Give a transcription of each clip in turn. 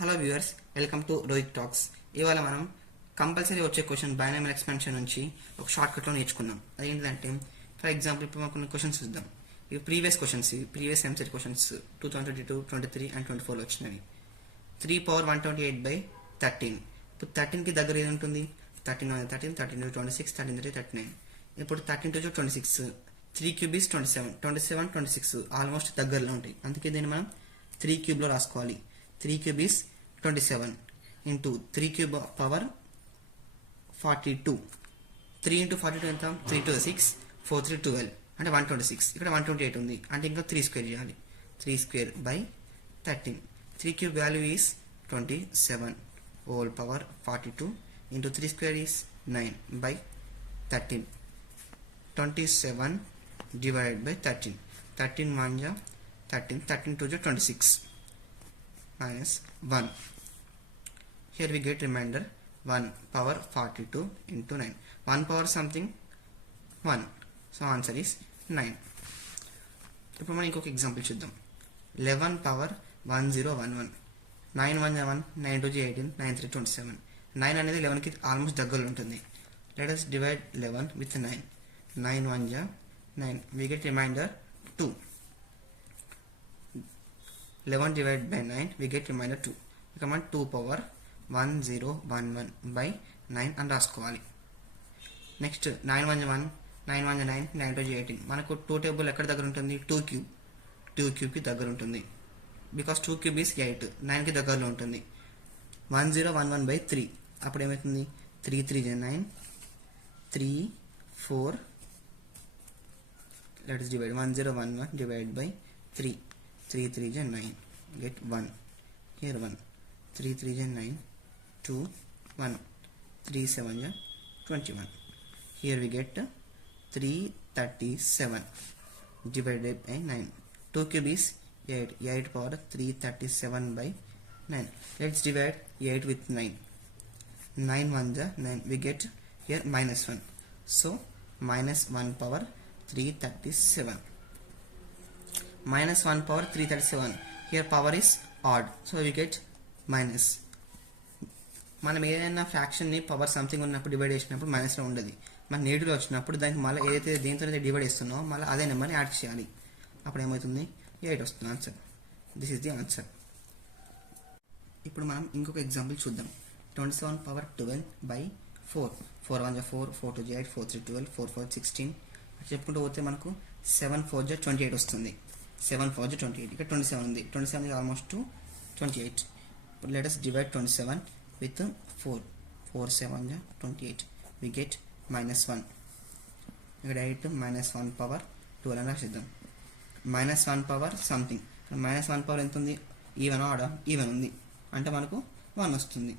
Hello viewers, welcome to Rohit talks. ఇవాళ మనం compulsory వచ్చే క్వశ్చన్ బైనామియల్ ఎక్స్పాన్షన్ నుంచి ఒక షార్ట్ కట్లో నేర్చుకుందాం. అదేంటంటే, ఫర్ ఎగ్జాంపుల్ ఇప్పుడు మనం కొన్ని క్వశ్చన్స్ చూద్దాం. ఇవి ప్రీవియస్ ఎంసెట్ క్వశ్చన్స్ 2022, 23 అండ్ 24 వచ్చినవి. 3/128/13. ఇప్పుడు 13కి దగ్గర ఏది ఉంటుంది? 13 13, 13 26, 13 39. ఇప్పుడు 13 to 26, 3 cube is 27, 27 26 ఆల్మోస్ట్ దగ్గరలో ఉంటాయి. అందుకే దీన్ని మనం 3 క్యూబ్లో రాసుకోవాలి. 3 cube is 27 into 3 cube power 42. 3 into 42 ఎంత? 3 to the 6, 4 3 12 అంటే 126. ఇక్కడ 128 ఉంది అంటే ఇంకా 3 స్క్వేర్ చేయాలి. 3 square by 13. 3 cube value is 27 whole power 42 into 3 square is 9 by 13. 27 divided by 13. 13 1 ja 13, 13 2 ja 26 minus 1. Here we get remainder 1 power 42 into 9. 1 power something 1. So answer is 9. ఇప్పుడు మనం ఇంకొక ఎగ్జాంపుల్ చూద్దాం. 11 power 1011. 9 1 1, 9 2 18, 9 3 27. 9 అనేది 11కి ఆల్మోస్ట్ దగ్గరలో ఉంటుంది. Let us divide 11 with 9. 9 1 ja 9. We get remainder 2. 11 divided by 9 we get remainder 2. ఇక మనం 2 power 1011 by 9 అని రాసుకోవాలి. నెక్స్ట్ 9 1 1, 9 1 9, 9 2 18. మనకు 2 టేబుల్ ఎక్కడ దగ్గర ఉంటుంది? 2 క్యూబ్కి దగ్గర ఉంటుంది. బికాస్ 2 క్యూబ్ ఈస్ 8, 9కి దగ్గరలో ఉంటుంది. 1011 by 3 అప్పుడు ఏమవుతుంది? 3 3 9, 3 4. let us divide 1011 divided by 3. 3 3 9, get 1. Here 1. 3 3 9, 2 1. 3 7 21. Here we get 337 divided by 9. 2 cube is 8. 8 power 337 by 9. Let's divide 8 with 9. 9 1 9. We get here minus 1. So minus 1 power 337. Minus 1 power 337. Here power is odd, so we get minus. మనం ఏదైనా ఫ్రాక్షన్ని power something ఉన్నప్పుడు divide చేసినప్పుడు మైనస్లో ఉండదు. మన నెగిటివ్లో వచ్చినప్పుడు దానికి మళ్ళీ ఏదైతే దేంతో అయితే డివైడ్ చేస్తున్నామో మళ్ళీ అదే నెంబర్ని యాడ్ చేయాలి. అప్పుడు ఏమవుతుంది? 8 వస్తుంది answer. This is the answer. ఇప్పుడు మనం ఇంకొక ఎగ్జాంపుల్ చూద్దాం. 27 power 12 by 4. 4 1 4, 4 2 8, 4 3 12, 4 4 16 చెప్పుకుంటూ పోతే మనకు 7 4 28 వస్తుంది. 7 4 28. ఇక్కడ 27 ఉంది. 27 is almost to 28. But let us divide 27 with 4. 4 7 28. We get minus 1. ఇక్కడ డైరెక్ట్ minus 1 power 12 అని రాసిద్దాం. minus 1 power something. minus 1 power ఎంత ఉంది? Even order? ఈవెన్ ఉంది అంటే మనకు 1 వస్తుంది.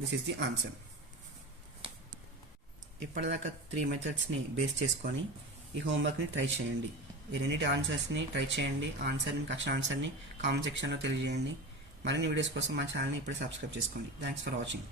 This is the answer. ఇప్పటిదాకా 3 మెథడ్స్ని బేస్ చేసుకొని ఈ హోంవర్క్ని ట్రై చేయండి. ఈ రెండింటి ఆన్సర్స్ని ట్రై చేయండి. క్వశ్చన్ ఆన్సర్ని కామెంట్ సెక్షన్లో తెలియజేయండి. మరిన్ని వీడియోస్ కోసం మా ఛానల్ని ఇప్పుడే సబ్స్క్రైబ్ చేసుకోండి. Thanks for watching.